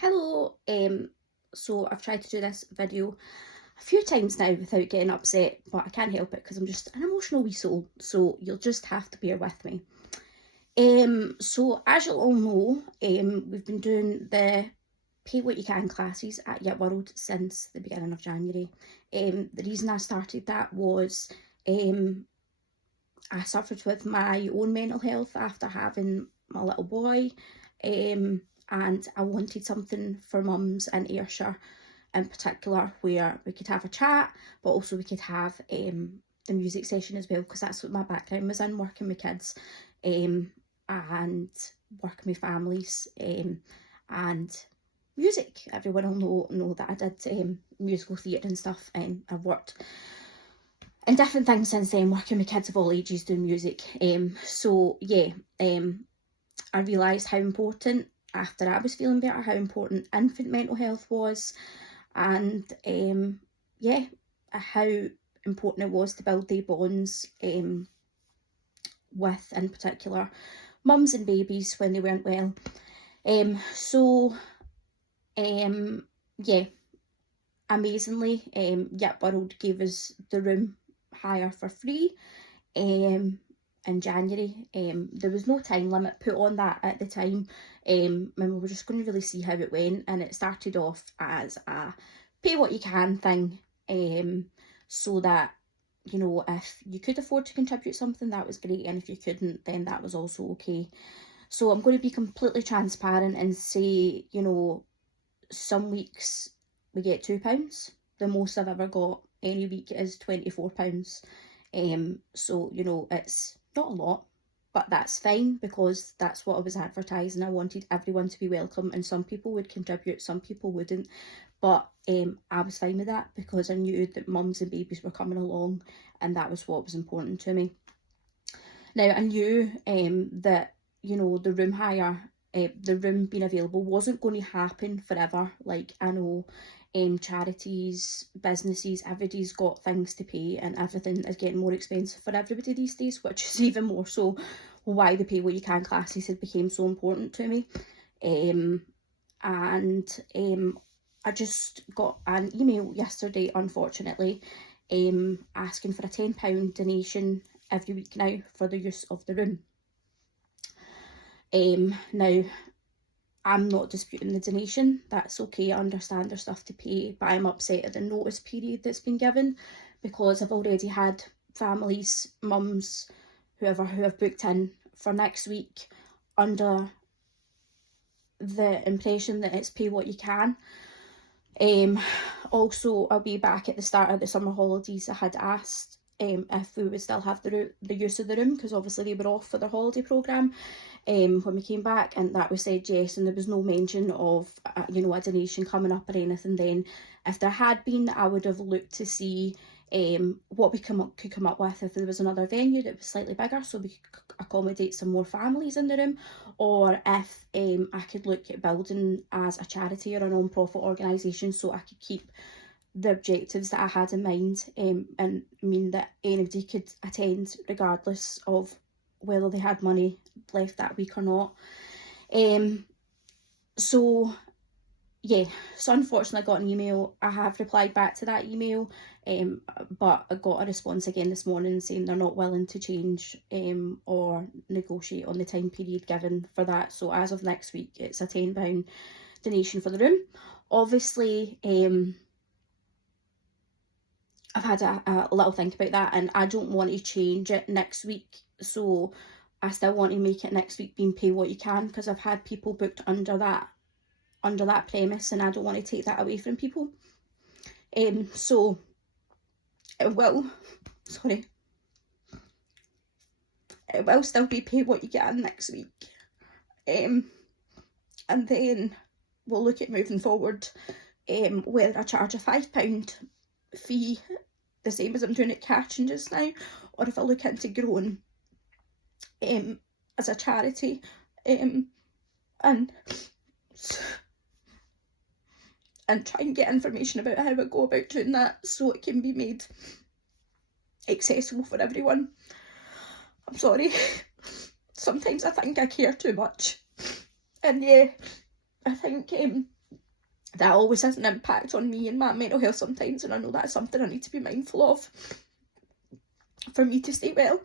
Hello, so I've tried to do this video a few times now without getting upset, but I can't help it because I'm just an emotional wee soul, so you'll just have to bear with me. So as you'll all know, we've been doing the Pay What You Can classes at Yet World since the beginning of January. The reason I started that was I suffered with my own mental health after having my little boy, and I wanted something for mums in Ayrshire in particular where we could have a chat, but also we could have the music session as well, because that's what my background was in, working with kids and working with families and music. Everyone will know that I did musical theatre and stuff, and I've worked and different things since then, working with kids of all ages doing music. I realised how important, after I was feeling better, how important infant mental health was, and how important it was to build their bonds with, in particular, mums and babies when they weren't well. Amazingly, Yet World gave us the room hire for free in January. There was no time limit put on that at the time, and we were just going to really see how it went, and it started off as a pay what you can thing, so that, you know, if you could afford to contribute something, that was great, and if you couldn't, then that was also okay. So I'm going to be completely transparent and say, you know, some weeks we get £2. The most I've ever got any week is £24. So, you know, it's not a lot, but that's fine because that's what I was advertising. I wanted everyone to be welcome, and some people would contribute, some people wouldn't, but I was fine with that because I knew that mums and babies were coming along, and that was what was important to me. Now, I knew that, you know, the room hire, the room being available wasn't going to happen forever. Like, I know charities, businesses, everybody's got things to pay, and everything is getting more expensive for everybody these days, which is even more so why the Pay What You Can classes had became so important to me. I just got an email yesterday, unfortunately, asking for a £10 donation every week now for the use of the room. Now, I'm not disputing the donation, that's okay, I understand there's stuff to pay, but I'm upset at the notice period that's been given, because I've already had families, mums, whoever, who have booked in for next week under the impression that it's pay what you can. Also, I'll be back at the start of the summer holidays. I had asked if we would still have the use of the room, because obviously they were off for their holiday programme when we came back, and that was said yes, and there was no mention of you know, a donation coming up or anything then. If there had been, I would have looked to see what we could come up with if there was another venue that was slightly bigger, so we could accommodate some more families in the room, or if I could look at building as a charity or a non-profit organisation, so I could keep the objectives that I had in mind, and mean that anybody could attend regardless of whether they had money left that week or not. So unfortunately I got an email. I have replied back to that email, but I got a response again this morning saying they're not willing to change or negotiate on the time period given for that. So as of next week, it's a £10 donation for the room. Obviously, I've had a little think about that, and I don't want to change it next week, so I still want to make it next week being pay what you can, because I've had people booked under that premise, and I don't want to take that away from people. So it will still be pay what you can next week, and then we'll look at moving forward whether I charge a £5 fee, the same as I'm doing at Catching just now, or if I look into growing as a charity, and try and get information about how I go about doing that so it can be made accessible for everyone. I'm sorry, sometimes I think I care too much, and yeah, I think that always has an impact on me and my mental health sometimes, and I know that's something I need to be mindful of for me to stay well.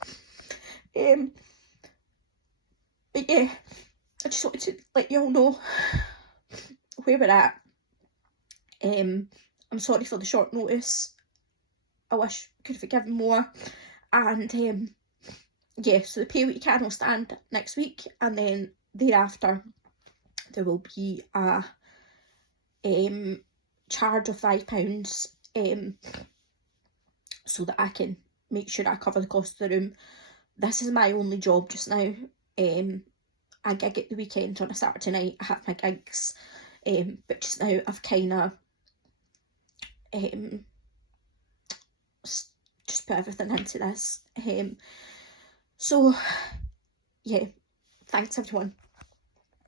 But yeah, I just wanted to let you all know where we're at. I'm sorry for the short notice. I wish I could have forgiven more. And yeah, so the pay what you can will stand next week, and then thereafter there will be a charge of £5 so that I can make sure I cover the cost of the room. This is my only job just now. I gig at the weekend on a Saturday night. I have my gigs, but just now I've kind of just put everything into this. So yeah, thanks everyone.